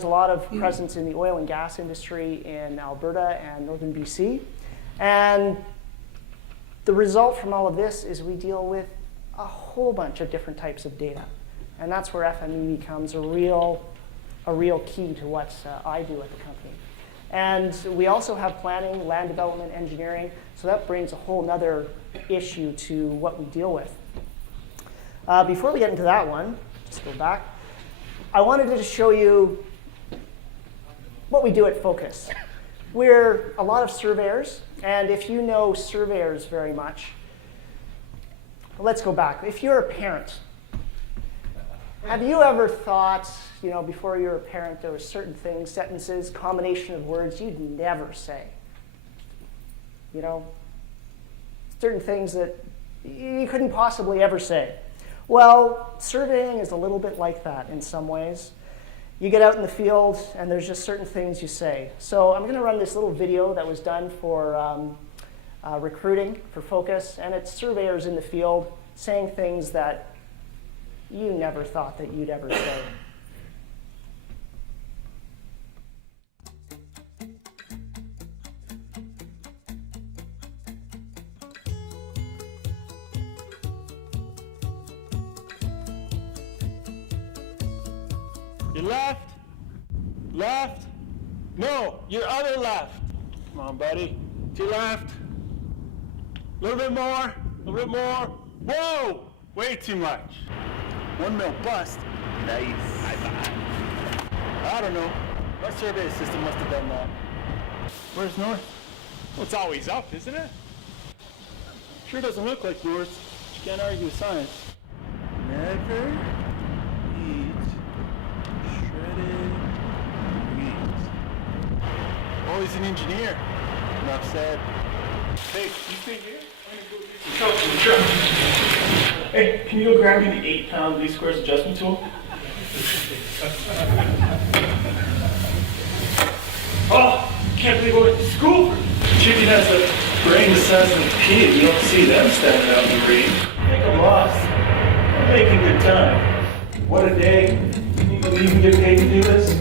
There's a lot of presence in the oil and gas industry in Alberta and northern BC. And the result from all of this is we deal with a whole bunch of different types of data. And that's where FME becomes a real key to what I do at the company. And we also have planning, land development, engineering, so that brings a whole nother issue to what we deal with. Before we get into that one, just go back, I wanted to just show you what we do at Focus. We're a lot of surveyors, and if you know surveyors very much, let's go back. If you're a parent, have you ever thought, before you were a parent, there were certain things, sentences, combination of words you'd never say? Certain things that you couldn't possibly ever say. Well, surveying is a little bit like that in some ways. You get out in the field, and there's just certain things you say. So I'm going to run this little video that was done for recruiting for Focus, and it's surveyors in the field saying things that you never thought that you'd ever say. Your left, no, your other left. Come on, buddy, to your left. A little bit more, Whoa, way too much. 1 mil bust, nice. High five. I don't know, our survey system must have done that. Where's north? Well, it's always up, isn't it? Sure doesn't look like yours, but you can't argue with science. Never eat shredded weeds. Oh, he's an engineer. Enough said. Hey, you stay here? I'm gonna go do some truck. Hey, can you go grab me the 8-pound least squares adjustment tool? Oh, can't believe I went to school. Chicken has a brain the size of a pig. You don't see them standing out in the rain. I think I'm lost. I'm making good time. What a day. Can you believe you get paid to do this?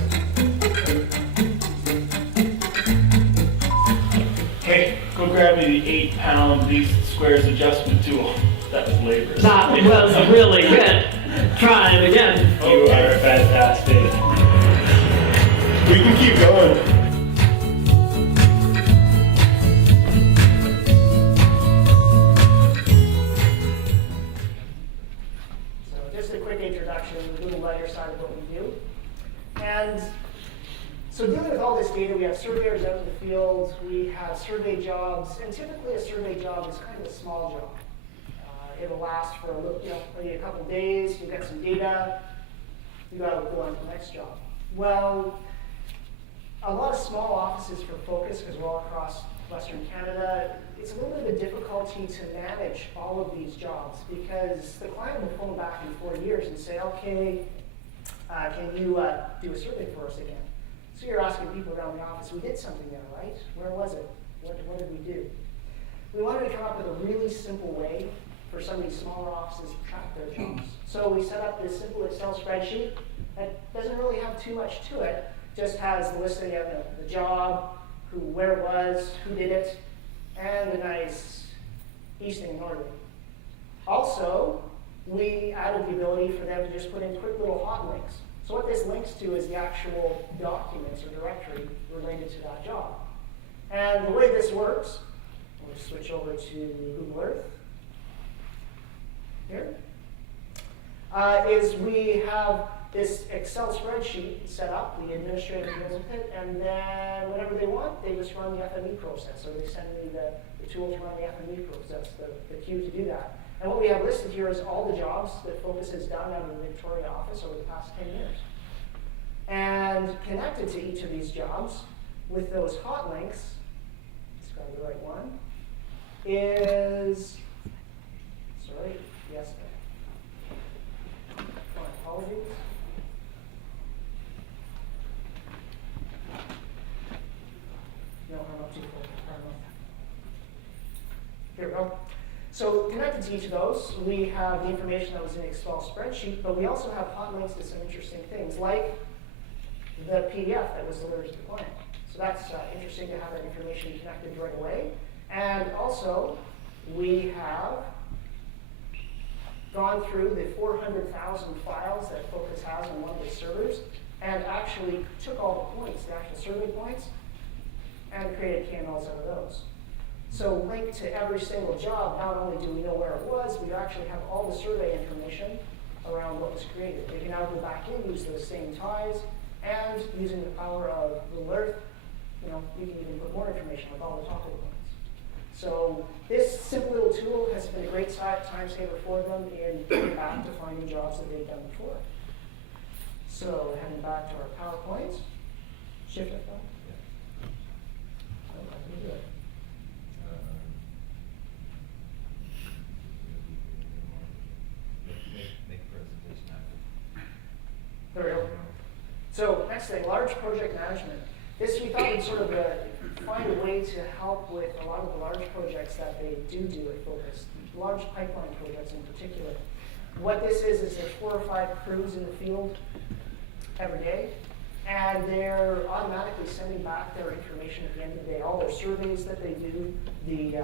Hey, go grab me the 8-pound least squares adjustment tool. That was laborious. That was really good. Try it again. You are fantastic. We can keep going. So just a quick introduction, a little lighter side of what we do. And so dealing with all this data, we have surveyors out in the field, we have survey jobs, and typically a survey job is kind of a small job. It'll last for maybe a couple days, you've got some data, you got to go on to the next job. Well, a lot of small offices for Focus, because we're all across Western Canada, it's a little bit of a difficulty to manage all of these jobs because the client will phone back in 4 years and say, okay, can you do a survey for us again? So you're asking people around the office, we did something there, right? Where was it? What did we do? We wanted to come up with a really simple way for some of these smaller offices to track their jobs. So we set up this simple Excel spreadsheet that doesn't really have too much to it, just has the listing of the job, where it was, who did it, and a nice easting and northern. Also, we added the ability for them to just put in quick little hot links. So what this links to is the actual documents or directory related to that job. And the way this works, we'll switch over to Google Earth here, is we have this Excel spreadsheet set up, the administrator deals with it, and then whenever they want, they just run the FME process. So they send me the tool to run the FME process, the queue to do that. And what we have listed here is all the jobs that Focus has done out of the Victoria office over the past 10 years. And connected to each of these jobs with those hot links, let's grab the right one, is, sorry, yes, my apologies. No, I'm not too full. Here we go. So connected to each of those, we have the information that was in the Excel spreadsheet, but we also have hot links to some interesting things, like the PDF that was delivered to the client. So that's interesting to have that information connected right away. And also, we have gone through the 400,000 files that Focus has on one of its servers and actually took all the points, the actual survey points, and created KMLs out of those. So linked to every single job, not only do we know where it was, we actually have all the survey information around what was created. We can now go back in, use those same ties, and using the power of Google Earth, we can even put more information like all the topic points. So this simple little tool has been a great time saver for them in getting back to finding jobs that they've done before. So heading back to our PowerPoint, shift F5. Oh, I can do it. Make presentation after. There we go. So next thing, large project management. This we thought would sort of find a way to help with a lot of the large projects that they do at Focus, large pipeline projects in particular. What this is there's 4 or 5 crews in the field every day, and they're automatically sending back their information at the end of the day, all their surveys that they do, the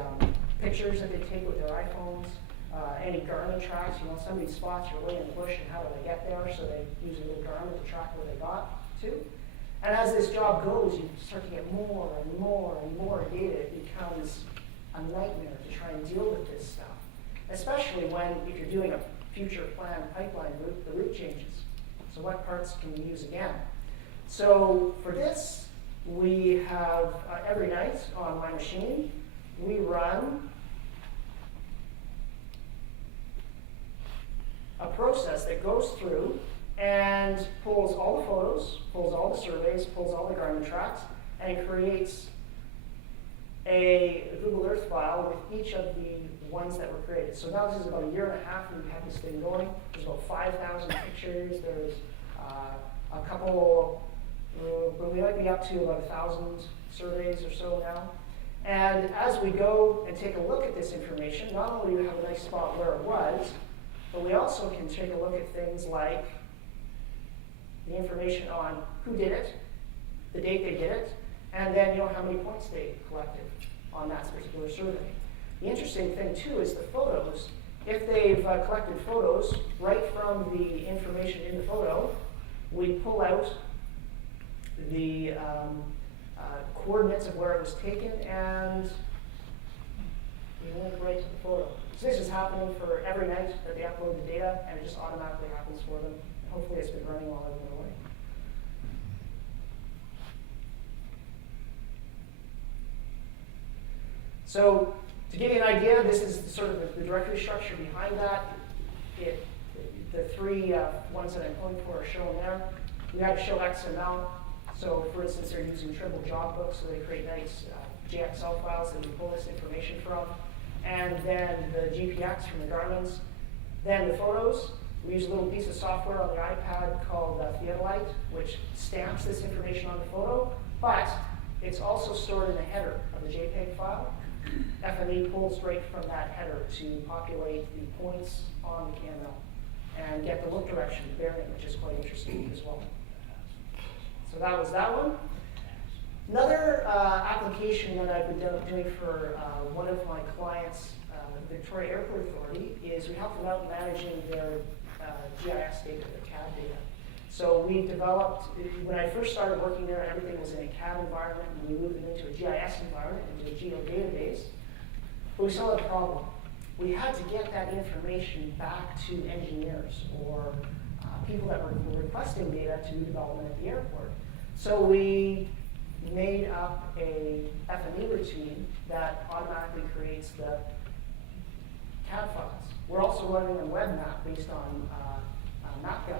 pictures that they take with their iPhones, any Garmin tracks. Somebody spots you're way in the bush and how do they get there, so they use a little Garmin to track where they got to. And as this job goes, you start to get more and more and more data. It becomes a nightmare to try and deal with this stuff, especially if you're doing a future plan pipeline route, the route changes. So what parts can you use again? So for this, we have every night on my machine, we run a process that goes through and pulls all the photos, pulls all the surveys, pulls all the Garmin tracks, and creates a Google Earth file with each of the ones that were created. So now this is about a year and a half we've had this thing going. There's about 5,000 pictures. There's a couple, we might be up to about 1,000 surveys or so now. And as we go and take a look at this information, not only do we have a nice spot where it was, but we also can take a look at things like the information on who did it, the date they did it, and then how many points they collected on that particular survey. The interesting thing too is the photos. If they've collected photos right from the information in the photo, we pull out the coordinates of where it was taken and we link right to the photo. So this is happening for every night that they upload the data, and it just automatically happens for them. Hopefully it's been running while I've been away. So to give you an idea, this is sort of the directory structure behind that. The 3 ones that I'm pulling for are shown there. We had to show XML. So for instance, they're using Trimble job books, so they create nice JXL files that we pull this information from. And then the GPX from the Garmin's. Then the photos. We use a little piece of software on the iPad called Theodolite, which stamps this information on the photo, but it's also stored in the header of the JPEG file. FME pulls right from that header to populate the points on the KML and get the look direction, the bearing, which is quite interesting as well. So that was that one. Another application that I've been doing for one of my clients, Victoria Airport Authority, is we help them out managing their GIS data, their CAD data. So we developed, when I first started working there, everything was in a CAD environment, and we moved them into a GIS environment, into a geodatabase. But we still had a problem. We had to get that information back to engineers or people that were requesting data to do development at the airport. So we made up a FME routine that automatically creates the CAD files. We're also running a web map based on map guide.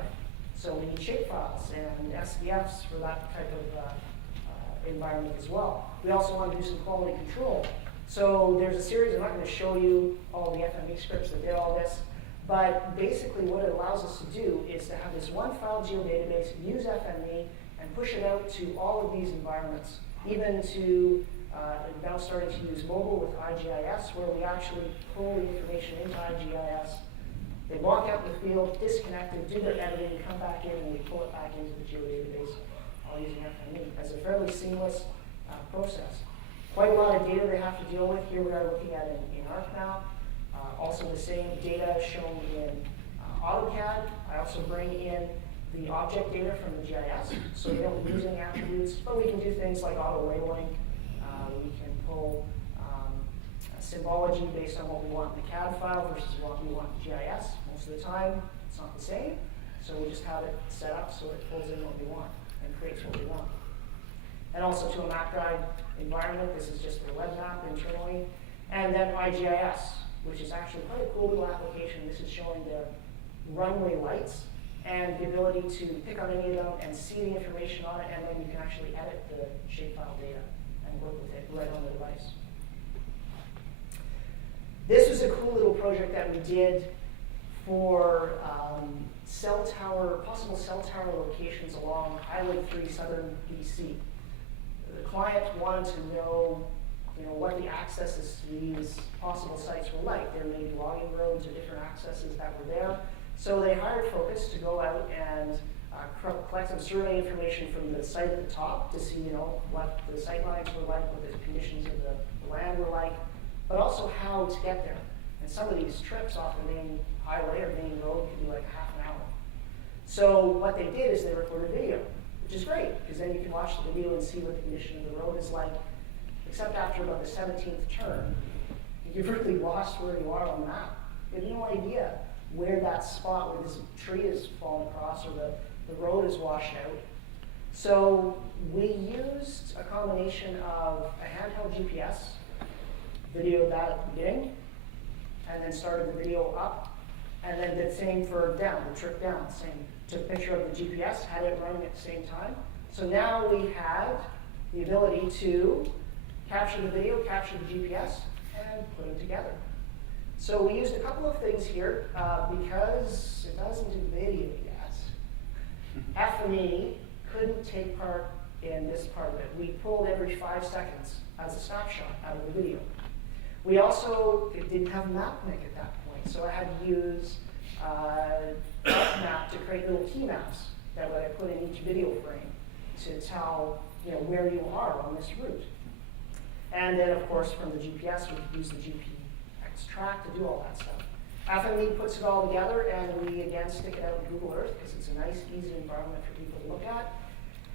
So we need shapefiles and SDFs for that type of environment as well. We also want to do some quality control. So there's a series, I'm not going to show you all the FME scripts that did all this, but basically what it allows us to do is to have this one file geodatabase, use FME, and push it out to all of these environments, even to now starting to use mobile with IGIS, where we actually pull the information into IGIS. They walk out in the field, disconnect it, do their editing, come back in, and we pull it back into the geodatabase. all using FME, as a fairly seamless process. Quite a lot of data they have to deal with. Here we are looking at it in ArcMap. Also the same data shown in AutoCAD. I also bring in the object data from the GIS, so we don't lose any attributes, but we can do things like auto labeling. We can pull symbology based on what we want in the CAD file versus what we want in GIS. Most of the time, it's not the same, so we just have it set up so it pulls in what we want and creates what we want. And also to a map guide environment, this is just the web map internally. And then IGIS, which is actually quite a cool little application. This is showing the runway lights and the ability to pick on any of them and see the information on it, and then you can actually edit the shapefile data and work with it right on the device. This was a cool little project that we did for possible cell tower locations along Highway 3, southern BC. The client wanted to know, what the accesses to these possible sites were like. There may be logging roads or different accesses that were there. So they hired Focus to go out and collect some survey information from the site at the top to see, what the sight lines were like, what the conditions of the land were like, but also how to get there. And some of these trips off the main highway or main road could be like half an hour. So what they did is they recorded video, which is great, because then you can watch the video and see what the condition of the road is like, except after about the 17th turn, you've really lost where you are on the map. You have no idea where that spot where this tree is fallen across or the road is washed out. So we used a combination of a handheld GPS, videoed that at the beginning, and then started the video up, and then did the same for down, the trip down, same. Took a picture of the GPS, had it running at the same time. So now we had the ability to capture the video, capture the GPS, and put them together. So we used a couple of things here because it doesn't do video yet. FME couldn't take part in this part of it. We pulled every 5 seconds as a snapshot out of the video. We also didn't have MapNIC at that point, so I had to use map to create little key maps that I put in each video frame to tell where you are on this route. And then, of course, from the GPS, we could use the GPX track to do all that stuff. FME puts it all together, and we again stick it out in Google Earth because it's a nice, easy environment for people to look at.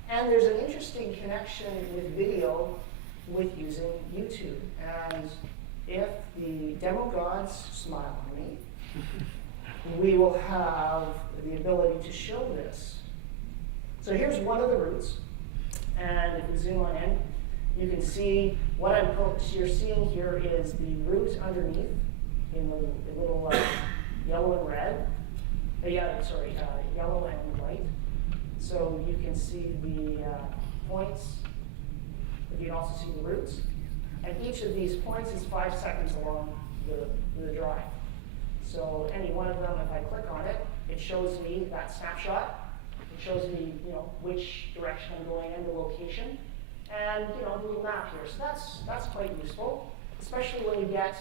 And there's an interesting connection with video with using YouTube. And if the demo gods smile on me, we will have the ability to show this. So here's one of the routes, and if we zoom on in, you can see what you're seeing here is the route underneath in the little yellow and red. Yellow and white. So you can see the points, but you can also see the routes. And each of these points is 5 seconds along the drive. So any one of them, if I click on it, it shows me that snapshot. It shows me, which direction I'm going and the location, and the little map here. So that's quite useful, especially when you get,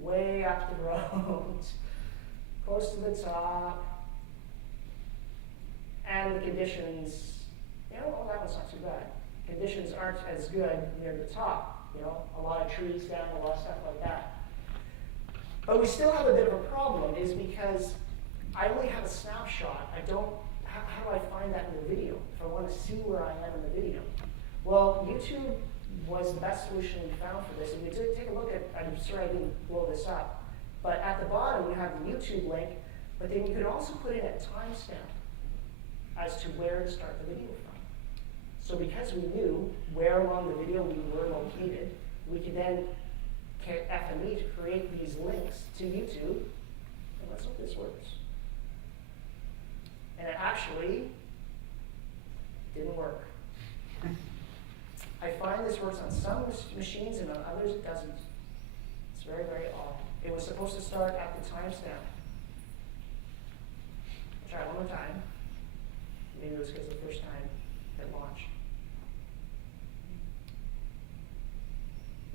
way up the road, close to the top, and the conditions. That one's not too bad. Conditions aren't as good near the top. A lot of trees down, a lot of stuff like that. But we still have a bit of a problem, is because I only have a snapshot. How do I find that in the video if I want to see where I am in the video? Well, YouTube was the best solution we found for this. And we did take a look at, I'm sorry I didn't blow this up, but at the bottom you have the YouTube link, but then you can also put in a timestamp as to where to start the video from. So because we knew where along the video we were located, we could then get FME to create these links to YouTube. And let's hope this works. And it actually didn't work. I find this works on some machines and on others it doesn't. It's very, very odd. It was supposed to start at the timestamp. Try it one more time. Maybe it was because the first time it launched.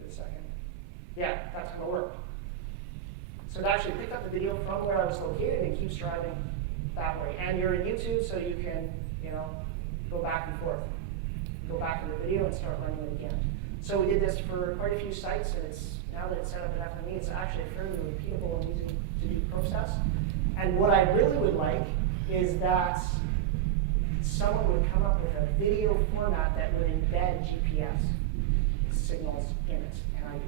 Wait a second. Yeah, that's going to work. So it actually picked up the video from where I was located and keeps driving that way. And you're in YouTube, so you can, go back and forth. Go back in the video and start running it again. So we did this for quite a few sites, and now that it's set up at FME, it's actually a fairly repeatable and easy to do process. And what I really would like is that someone would come up with a video format that would embed GPS signals in it. And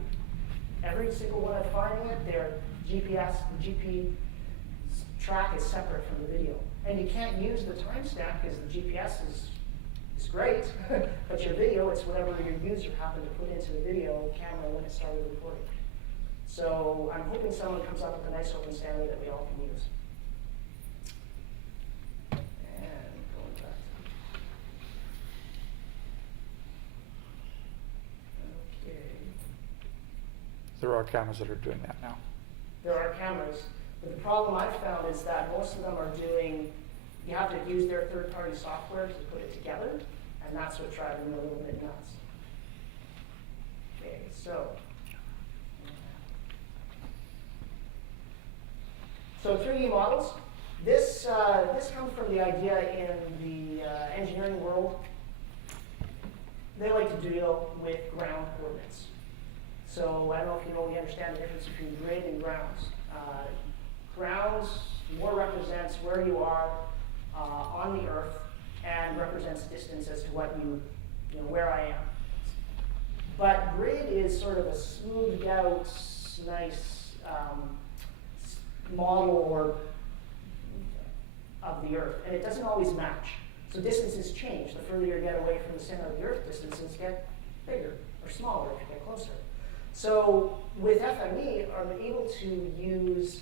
every single one I'm finding it, their GPS, the GP track is separate from the video. And you can't use the timestamp because the GPS is great, but your video, it's whatever your user happened to put into the video camera when it started recording. So I'm hoping someone comes up with a nice open standard that we all can use. And going back to There are cameras that are doing that now. there are cameras, but the problem I've found is that most of them are doing, you have to use their third-party software to put it together, and that's what's driving me a little bit nuts. Okay, so 3D models. This comes from the idea in the engineering world. They like to deal with ground coordinates. So I don't know if you understand the difference between grid and grounds. Grounds more represents where you are on the Earth and represents distance as to what where I am. But grid is sort of a smoothed out, nice model of the Earth, and it doesn't always match. So distances change. The further you get away from the center of the Earth, distances get bigger or smaller if you get closer. So with FME, I'm able to use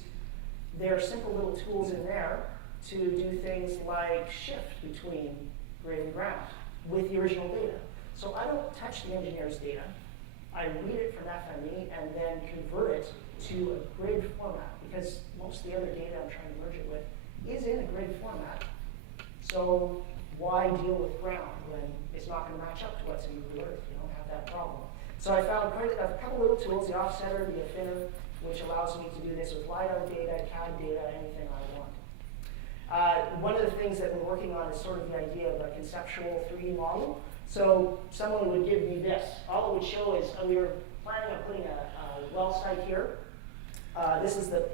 their simple little tools in there to do things like shift between grid and ground with the original data. So I don't touch the engineer's data. I read it from FME and then convert it to a grid format, because most of the other data I'm trying to merge it with is in a grid format. So why deal with ground when it's not going to match up to what's in the Earth? You don't have that problem. So I found a couple little tools, the offsetter, the affinner, which allows me to do this with LiDAR data, CAD data, anything I want. One of the things that we're working on is sort of the idea of a conceptual 3D model. So someone would give me this. All it would show is we were planning on putting a well site here. This is the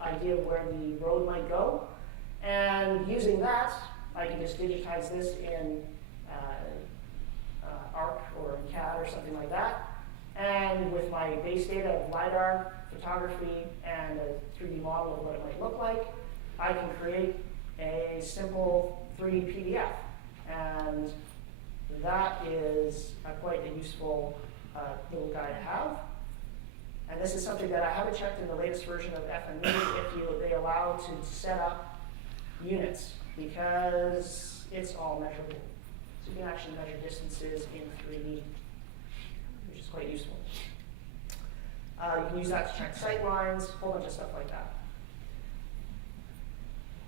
idea of where the road might go. And using that, I can just digitize this in ARC or in CAD or something like that. And with my base data of LiDAR, photography, and a 3D model of what it might look like, I can create a simple 3D PDF. And that is quite a useful little guy to have. And this is something that I haven't checked in the latest version of FME if they allow to set up units, because it's all measurable. So you can actually measure distances in 3D, which is quite useful. You can use that to check sight lines, a whole bunch of stuff like that.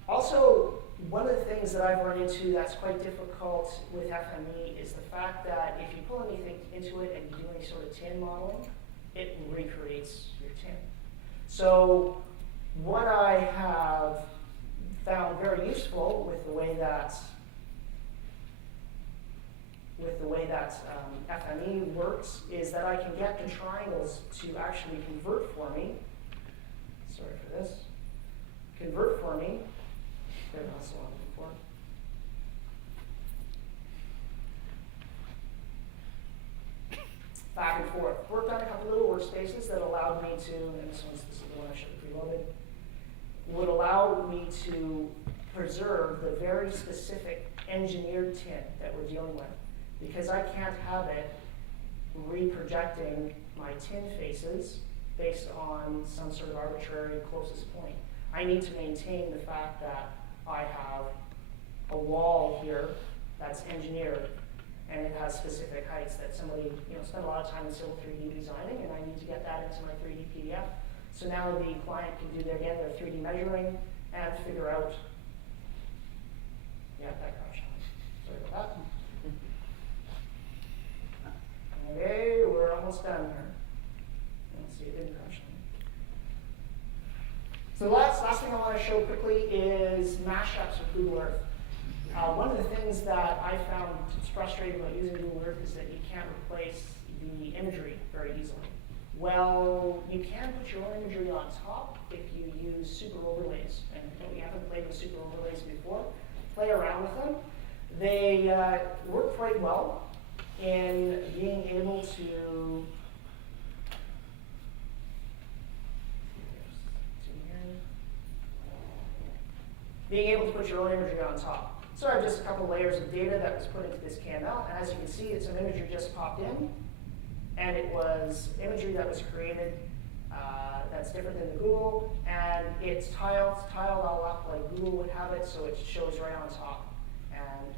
Also, one of the things that I've run into that's quite difficult with FME is the fact that if you pull anything into it and you do any sort of tin modeling, it recreates your tin. So what I have found very useful with the way that FME works is that I can get the triangles to actually convert for me. Sorry for this. Convert for me. That's what I'm looking for. Back and forth. Worked on a couple little workspaces that allowed me to, and this is the one I should have preloaded, would allow me to preserve the very specific engineered tin that we're dealing with, because I can't have it reprojecting my tin faces based on some sort of arbitrary closest point. I need to maintain the fact that I have a wall here that's engineered, and it has specific heights that somebody spent a lot of time in Civil 3D designing, and I need to get that into my 3D PDF. So now the client can do their 3D measuring and figure out, that crashed. Sorry about that. Okay, we're almost done here. Let's see, it didn't crash. So the last thing I want to show quickly is map of the things that I found frustrating about using Google Earth is that you can't replace the imagery very easily. Well, you can put your own imagery on top if you use super overlays. And if you haven't played with super overlays before, play around with them. They work quite well in being able to put your own imagery on top. So I have just a couple layers of data that was put into this KML, and as you can see, it's some imagery just popped in, and it was imagery that was created that's different than the Google, and it's tiled all up like Google would have it, so it shows right on top, and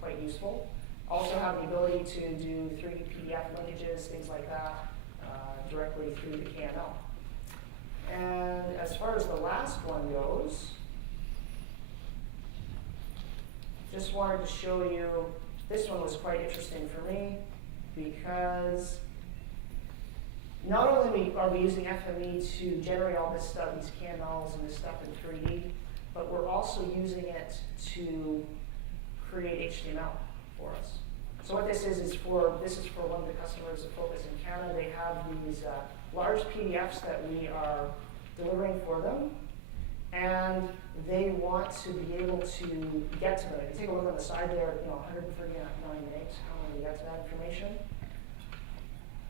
quite useful. Also have the ability to do 3D PDF linkages, things like that, directly through the KML. And as far as the last one goes, just wanted to show you, this one was quite interesting for me because not only are we using FME to generate all this stuff, these KMLs and this stuff in 3D, but we're also using it to create HTML for us. So what this is for one of the customers of Focus in Canada. They have these large PDFs that we are delivering for them, and they want to be able to get to them. If you take a look on the side there, 139 megs, how do we get to that information?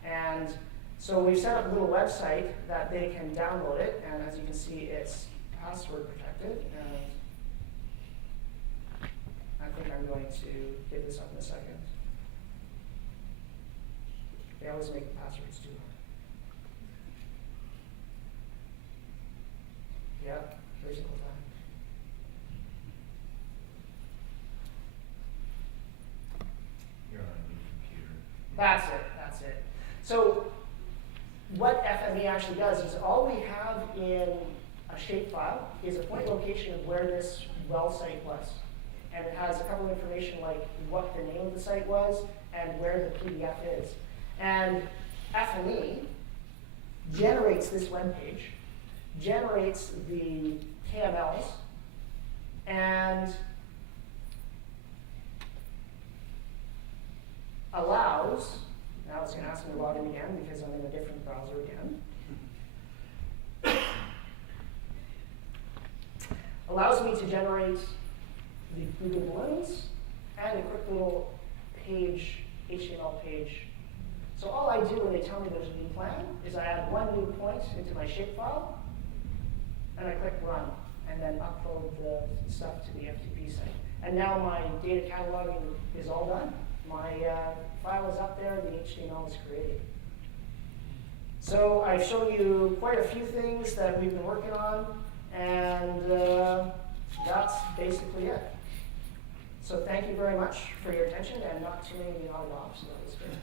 And so we've set up a little website that they can download it, and as you can see, it's password protected. And I think I'm going to give this up in a second. They always make the passwords too hard. Yeah, every single time. You're on a new computer. That's it. So what FME actually does is all we have in a shapefile is a point location of where this well site was. And it has a couple of information like what the name of the site was and where the PDF is. And FME generates this web page, generates the KMLs, and allows, now it's going to ask me to log in again because I'm in a different browser again, allows me to generate the Google balloons and a quick little page, HTML page. So all I do when they tell me there's a new plan is I add one new point into my shapefile, and I click run, and then upload the stuff to the FTP site. And now my data cataloging is all done. My file is up there, the HTML is created. So I've shown you quite a few things that we've been working on, and that's basically it. So thank you very much for your attention, and not too many of you nodded off, so that was good.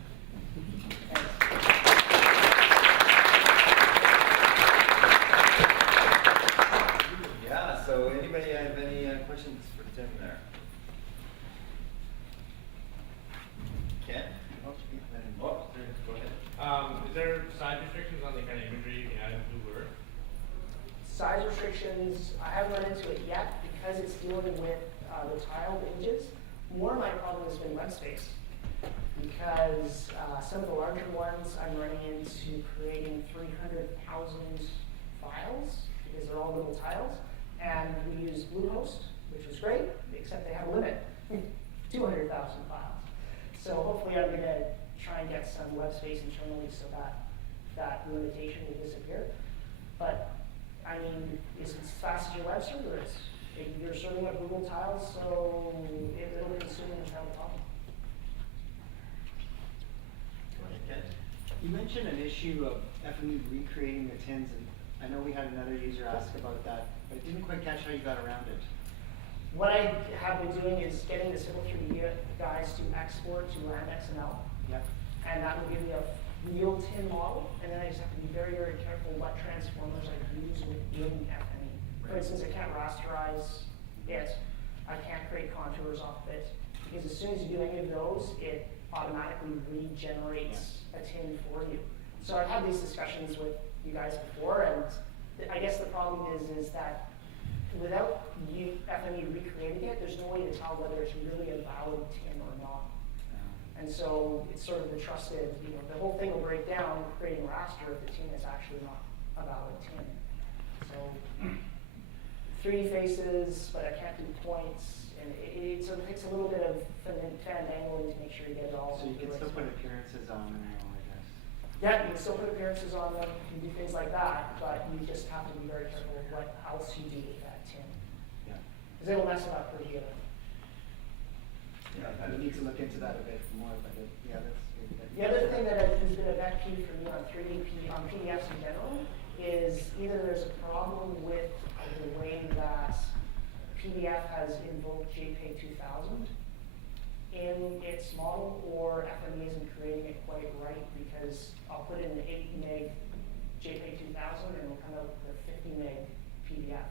Yeah, so anybody have any questions for Tim there? Ken? Oh, go ahead. Is there size restrictions on the kind of imagery you can add in Google Earth? Size restrictions, I haven't run into it yet because it's dealing with the tiled images. More of my problem has been web space because some of the larger ones I'm running into creating 300,000 files because they're all little tiles. And we use Bluehost, which is great, except they have a limit, 200,000 files. So hopefully I'm going to try and get some web space internally so that limitation will disappear. But I mean, it's as fast as your web server is. You're serving up Google tiles, so it'll consume and have a problem. Go ahead, Ken. You mentioned an issue of FME recreating the tins, and I know we had another user ask about that, but I didn't quite catch how you got around it. What I have been doing is getting the Civil 3D guys to export to XML. Yep. And that will give me a real tin model, and then I just have to be very, very careful what transformers I use within FME. For instance, I can't rasterize it. I can't create contours off of it. Because as soon as you do any of those, it automatically regenerates a tin for you. So I've had these discussions with you guys before, and I guess the problem is that without you, FME recreating it, there's no way to tell whether it's really a valid tin or not. And so it's sort of the trusted, the whole thing will break down, creating raster if the tin is actually not a valid tin. So 3D faces, but I can't do points, and it sort of takes a little bit of finagling to make sure you get it all. So you can the right still put spot. appearances on them now, I guess. Yeah, you can still put appearances on them, you can do things like that, but you just have to be very careful with what else you do with that tin. Yeah. Because it'll mess it up pretty good. Yeah, We need to look into that a bit more, but yeah, that's good. The other thing that has been a pet peeve for me on 3D on PDFs in general is either there's a problem with the way that PDF has invoked JPEG 2000 in its model, or FME isn't creating it quite right, because I'll put in the 8 meg JPEG 2000 and it'll come out with a 50 meg PDF,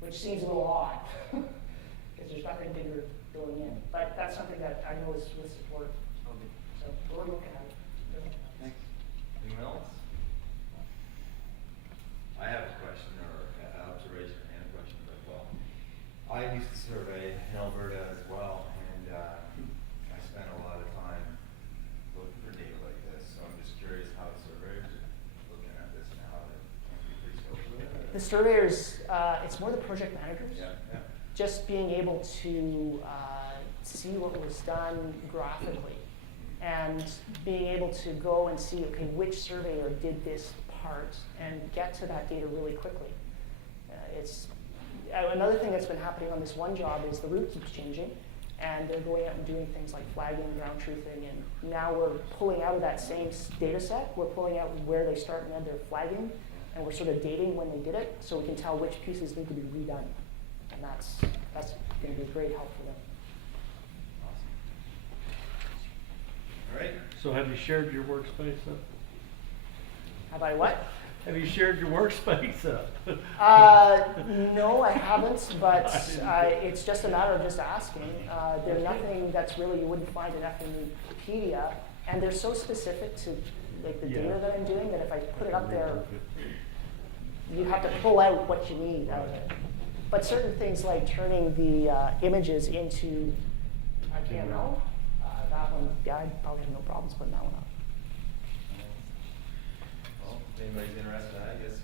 which seems a little odd because there's nothing bigger going in. But that's something that I know is with support. Okay. So we're looking at it. Thanks. Anyone else? I have a question or an observation and a question, but well, I used to survey in Alberta as well, and I spent a lot of time looking for data like this. So I'm just curious how the surveyors are looking at this now. That can't be pretty skilled with it. The surveyors, it's more the project managers. Yeah, yeah. Just being able to see what was done graphically, and being able to go and see, okay, which surveyor did this part, and get to that data really quickly. It's another thing that's been happening on this one job is the route keeps changing, and they're going out and doing things like flagging, ground truthing, and now we're pulling out of that same data set. We're pulling out where they start and end their flagging, and we're sort of dating when they did it, so we can tell which pieces need to be redone. And that's going to be a great help for them. All right. So have you shared your workspace up? How about what? Have you shared your workspace up? No, I haven't, but it's just a matter of just asking. There's nothing that's really you wouldn't find in FMEpedia, and they're so specific to like the data that I'm doing that if I put it up there, you have to pull out what you need out of it. But certain things like turning the images into KML, that one, yeah, I'd probably have no problems putting that one up. Well, if anybody's interested, I guess